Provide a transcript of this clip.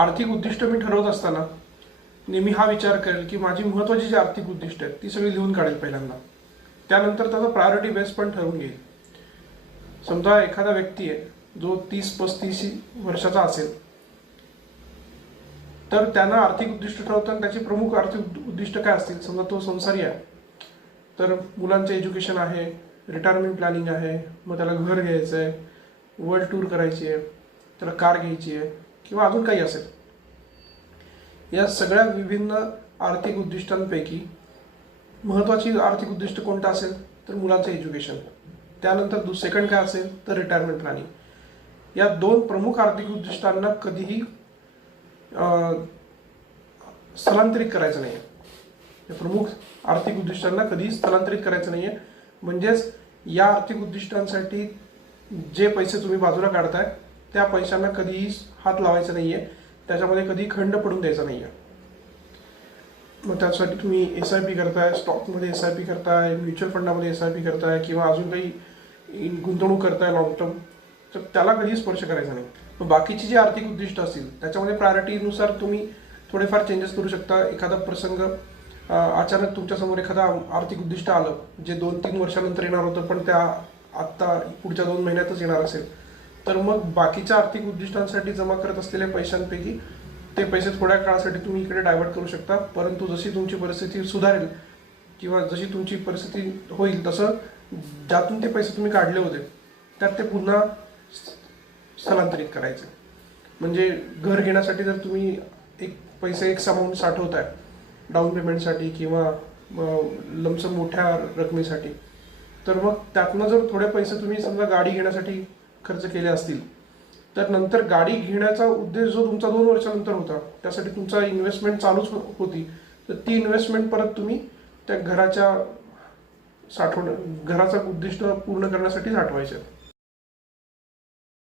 आर्थिक उद्दिष्ट मी ठरवत असताना नेहमी हा विचार करेल की माझी महत्त्वाची जी आर्थिक उद्दिष्ट आहेत ती सगळी लिहून काढेल पहिल्यांदा. त्यानंतर त्याचा प्रायोरिटी बेस पण ठरवून घेईल. समजा एखादा व्यक्ती आहे जो 30-35 वर्षाचा असेल, तर त्यांना आर्थिक उद्दिष्ट ठरवताना त्याची प्रमुख आर्थिक उद्दिष्ट काय असतील. समजा तो संसारी आहे तर मुलांचे एज्युकेशन आहे, रिटायरमेंट प्लॅनिंग आहे, मग त्याला घर घ्यायचं आहे, वर्ल्ड टूर करायची आहे, त्याला कार घ्यायची आहे किंवा अजून काही असेल. या सगळ्या विभिन्न आर्थिक उद्दिष्टांपैकी महत्त्वाची आर्थिक उद्दिष्ट कोणतं असेल तर मुलांचं एज्युकेशन. त्यानंतर सेकंड काय असेल तर रिटायरमेंट प्लॅनिंग. या दोन प्रमुख आर्थिक उद्दिष्टांना कधीही स्थलांतरित करायचं नाही. या प्रमुख आर्थिक उद्दिष्टांना कधीही स्थलांतरित करायचं नाही आहे. म्हणजेच या आर्थिक उद्दिष्टांसाठी जे पैसे तुम्ही बाजूला काढताय त्या पैशांना कधीही हात लावायचा नाही आहे, त्याच्यामध्ये कधी खंड पडून द्यायचा नाही आहे. मग त्यासाठी तुम्ही SIP करताय, स्टॉकमध्ये SIP करताय, म्युच्युअल फंडामध्ये SIP करताय किंवा अजून काही गुंतवणूक करताय लॉंग टर्म, तर त्याला कधीही स्पर्श करायचा नाही. मग बाकीची जी आर्थिक उद्दिष्ट असतील त्याच्यामध्ये प्रायोरिटीनुसार तुम्ही थोडेफार चेंजेस करू शकता. एखादा प्रसंग अचानक तुमच्यासमोर एखादा आर्थिक उद्दिष्ट आलं जे 2-3 वर्षानंतर येणार होतं पण त्या आत्ता पुढच्या 2 महिन्यातच येणार असेल, तर मग बाकीच्या आर्थिक उद्दिष्टांसाठी जमा करत असलेल्या पैशांपैकी ते पैसे थोड्या काळासाठी तुम्ही इकडे डायव्हर्ट करू शकता. परंतु जशी तुमची परिस्थिती सुधारेल किंवा जशी तुमची परिस्थिती होईल तसं ज्यातून ते पैसे तुम्ही काढले होते त्यात ते पुन्हा स्थलांतरित करायचे. म्हणजे घर घेण्यासाठी जर तुम्ही एक अमाऊंट साठवताय डाऊन पेमेंटसाठी किंवा लमसम मोठ्या रकमेसाठी, तर मग त्यातनं जर थोडे पैसे तुम्ही समजा गाडी घेण्यासाठी खर्च केले असतील, तर नंतर गाडी घेण्याचा उद्देश जो तुमचा 2 वर्षानंतर होता त्यासाठी तुमचा इन्व्हेस्टमेंट चालूच होती, तर ती इन्व्हेस्टमेंट परत तुम्ही त्या घराचं उद्दिष्ट पूर्ण करण्यासाठी साठवायचे.